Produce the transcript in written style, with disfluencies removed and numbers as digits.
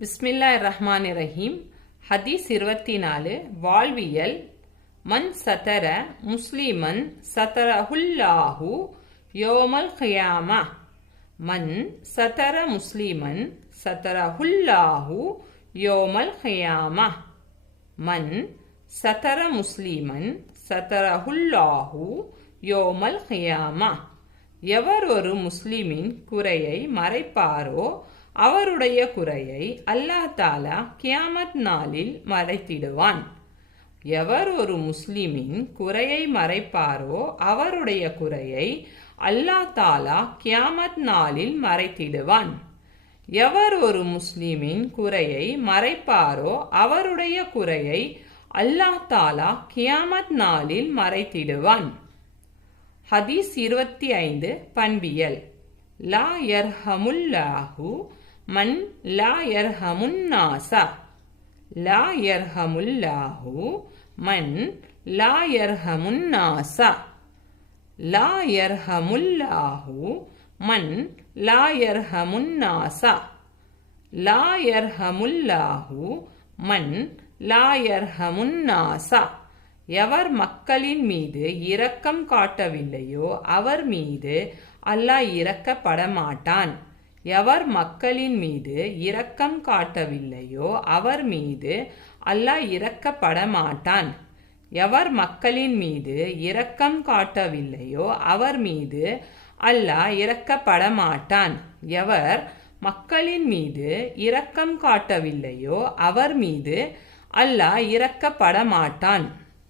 பிஸ்மில்லாஹிர்ரஹ்மானிர்ரஹீம். ஹதீஸ் 24. வாழ்வியல். மன் சதர முஸ்லிமன் சதரஹுல்லாஹு யோமல் கியாமா. மன் சதர முஸ்லிமன் சதரஹுல்லாஹு யோமல் கியாமா. மன் சதர முஸ்லிமன் சதரஹுல்லாஹு யோமல் கியாமா. எவர் ஒரு முஸ்லிமின் குறையை மறைப்பாரோ அவருடைய குறையை அல்லாஹ் தாலா கியாமத் நாளில் மறைத்திடுவான். எவர் ஒரு முஸ்லிமின் குறையை மறைப்பாரோ அவருடைய குறையை அல்லாஹ் தாலா கியாமத் நாளில் மறைத்திடுவான். எவர் ஒரு முஸ்லிமின் குறையை மறைப்பாரோ அவருடைய குறையை அல்லாஹ் தாலா கியாமத் நாளில் மறைத்திடுவான். ஹதீஸ் 25. பண்பியல். லா யர்ஹமுல்லாஹு மன் லா யர்ஹமுன்னாஸ. லா யர்ஹமுல்லாஹு மன் லா யர்ஹமுன்னாஸ. லா யர்ஹமுல்லாஹு மன் லா யர்ஹமுன்னாஸ. லா யர்ஹமுல்லாஹு மன் லா யர்ஹமுன்னாஸ. எவர் மக்களின் மீது இரக்கம் காட்டவில்லையோ அவர் மீது அல்லாஹ் இரக்கப்பட மாட்டான். எவர் மக்களின் மீது இரக்கம் காட்டவில்லையோ அவர் மீது அல்லாஹ் இரக்கப்பட மாட்டான். எவர் மக்களின் மீது இரக்கம் காட்டவில்லையோ அவர் மீது அல்லாஹ் இரக்கப்பட மாட்டான். எவர் மக்களின் மீது இரக்கம் காட்டவில்லையோ அவர் மீது அல்லாஹ் இரக்கப்பட மாட்டான்.